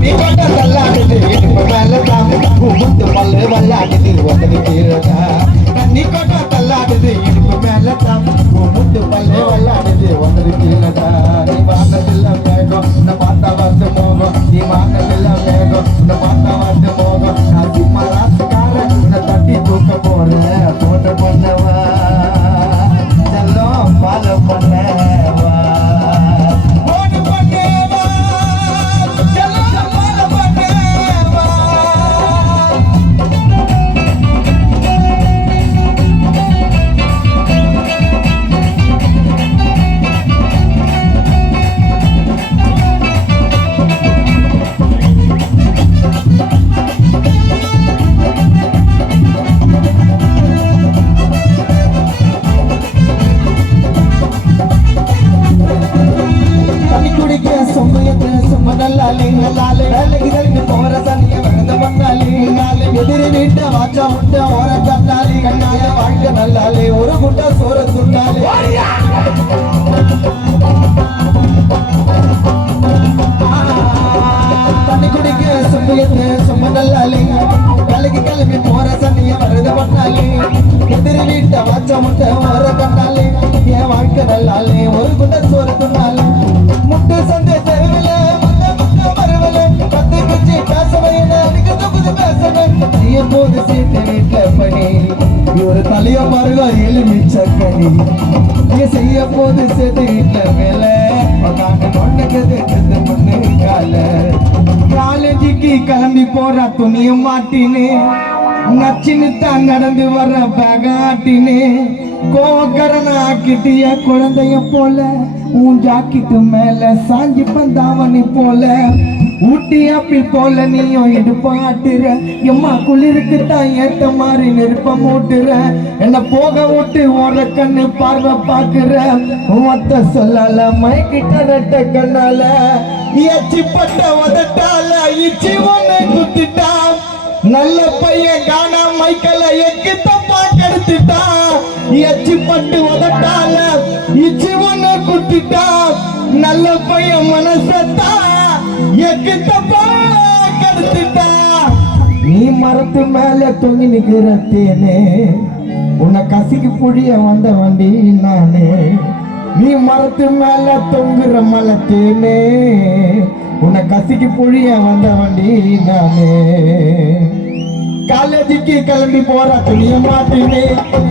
தண்ணி கொட்ட தள்ளாடுது இடுப்பு மேல தான் முத்து பல்லு வல்லாடுது உதவி கீழதா தண்ணி கொட்ட தள்ளாடுது இடுப்பு மேல தான் முத்து பல்லு வல்லாடுது உதவி கீழதா நீ வானதில்ல மேகம் இந்த பார்த்தா வந்து போகும் நீ வானதில்ல மேகம் இந்த பார்த்தா வந்து போகும் நான் சும்மா ராசுக்காரன் இந்த தட்டி தூக்க போறேன் போட்டு பண்ணவா செல்லம் ஃபாலோ பண்ணவா எதிரி வீட்டை வாச்சா முட்டை ஓர கண்ணாலி கண்ணாய வாழ்க்கை நல்லாலே ஒரு குட்டை சோற துண்டாலே தண்ணி குடிக்க சும்பியத்து சும்ம நல்லாலே வேலைக்கு கிளம்பி போற சனிய வருது பண்ணாலே எதிரி வீட்டை வாச்சா முட்டை ஓர கண்ணாலே என் வாழ்க்கை நல்லாலே ஒரு குட்டை சோற துண்டாலே முட்டை சந்தை தெருவில போது சேர்த்து வீட்டுல பணி ஒரு தலைய மருக எலுமிச்சக்கனி செய்ய போது சேர்த்து வீட்டுல மேல பொண்ணு காலேஜுக்கு கிளம்பி போற துணிய மாட்டினு நச்சின்னு தான் நடந்து வர்ற பேக ஆட்டினு கோவக்கரனை ஆக்கிட்டிய குழந்தைய போல உன் ஜாக்கிட்டு மேல சாஞ்சி பந்தாவணி போல ஊட்டி ஆப்பிள் போல நீயும் இடுப்பாட்டுற எம்மா குளிருக்கு தான் ஏத்த மாதிரி நெருப்பம் ஊட்டுற என்ன போக விட்டு ஓர கண்ணு பார்வை பாக்குற ஒத்த சொல்லல மைக்கிட்ட நட்ட கண்ணால எச்சி பட்ட உதட்டால இச்சி ஒண்ணு குத்திட்டா நல்ல பையன் காணா மைக்கல எக்கு தப்பா கெடுத்துட்டா எச்சி பட்டு உதட்டால இச்சி ஒண்ணு குத்திட்டா நல்ல பையன் மனசத்தா எக்கு தப்பா கெடுத்துட்டா நீ மரத்து மேல தொங்கி நிக்கிற தேனே உன்னை கசிக்கு புழிய வந்த வண்டி நானே நீ மரத்து மேல தொங்குற மலை தேனே உன்னை கசிக்கு புழிய வந்த வண்டி நானே காலேஜுக்கு கிளம்பி போற துணிய மாட்டினே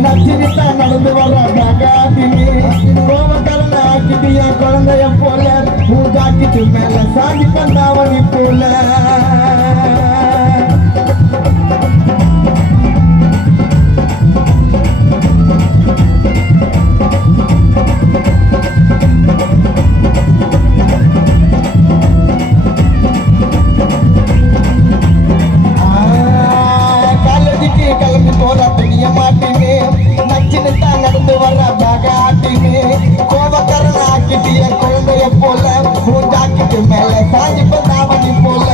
நச்சினித்தா நடந்து வர பேகாட்டினே கோவக்கரனை ஆக்கிட்டியா குழந்தைய போல பூஜாக்கிட்டு மேல சாதி பண்ணாவணி போல கிளம்பி போற துணிய மாட்டினே நச்சினு தான் நடந்து வர்ற பேக ஆட்டினே கோவக்கரனை ஆக்கிட்டிய குழந்தைய போல பூஜாக்கிட்டு மேல சாஞ்சி பந்தாவணி போல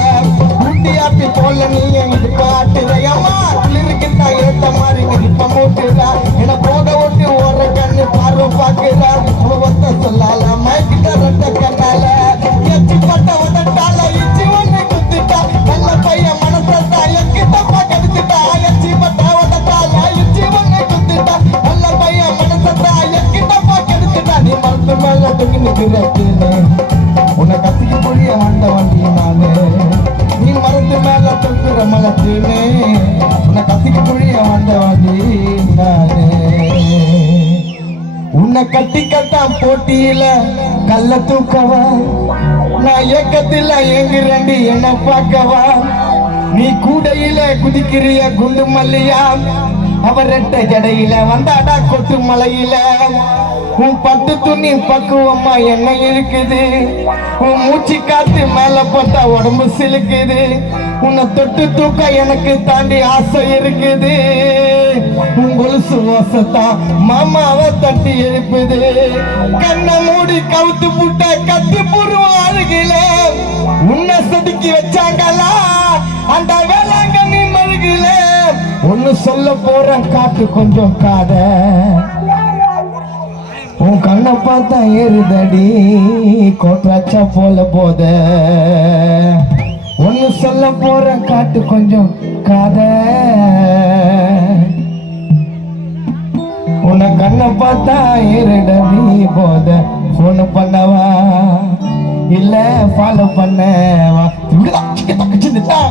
ஊட்டி ஆப்பி போல நீ இது காட்டுறையம்மா குளிருக்கு தான் ஏத்த மாதிரி நெருப்ப மூட்டுறா என போக விட்டு ஓர கண்ணு பார்வை பாக்குறா ஒத்த சொல்லால மயக்கிட்ட ரெட்ட கண்ணால எச்சி பட்ட உதட்டால இச்சி ஒண்ணு குத்திட்டா நல்ல பையன் மனசா எக்கு தப்பா கெடுத்துட்டா எச்சி பட்ட உதட்டால இச்சி ஒண்ணு குத்திட்டா நல்ல பையன் மனசா எக்கு தப்பா கெடுத்துட்டா நீ மரத்து மேல தொங்கி நிக்கிறேன்னு உன்னை கத்திக்கு பொழிய வந்த வண்டி நானு நீ மரத்து மேல தொங்குற மலத்துன்னு உன்னை கத்திக்கு பொழிய வந்த வண்டி நானு உன்னை கட்டிக்கத்தான் போட்டியில கல்ல தூக்கவா நான் ஏக்கத்துல எங்குறண்டி என்ன பார்க்கவா நீ கூடையில குதிக்கிறிய குண்டு மல்லியா அவர் ரெட்ட ஜடையில வந்தாடா கொட்டு மலையில உன் பட்டு துணி பக்குவமா என்ன இருக்குது உன் மூச்சு காத்து மேல போட்டா உடம்பு சிலுக்குது உன்னை தொட்டு தூக்க எனக்கு தாண்டி ஆசை இருக்குது உன் கொலுசு ஓசத்தான் மாமாவை தட்டி எழுப்புது கண்ணை மூடி கவுத்து புட்ட கத்தி புருவம் அழுகில உன்னை செதுக்கி வச்சாங்களா அந்த வேளாங்கண்ணி மருகில ஒன்னு சொல்ல போற காட்டு கொஞ்சம் காத உன் கண்ணை பார்த்தா ஏறுதடி கோட்டாச்சா போல போத சொல்ல போற காட்டு கொஞ்சம் காத உன்னை கண்ணை பார்த்தா ஏறிடவி போத போன பண்ணவா இல்ல ஃபாலோ பண்ணவா சின்னதா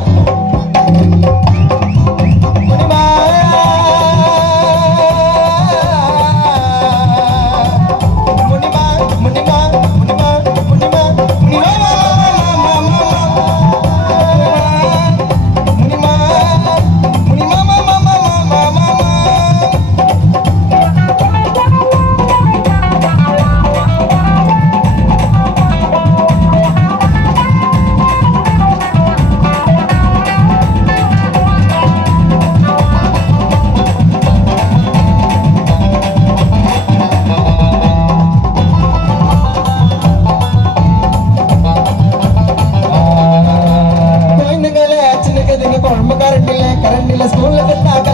கரண்டில ஸ்கூல்ல கட்டா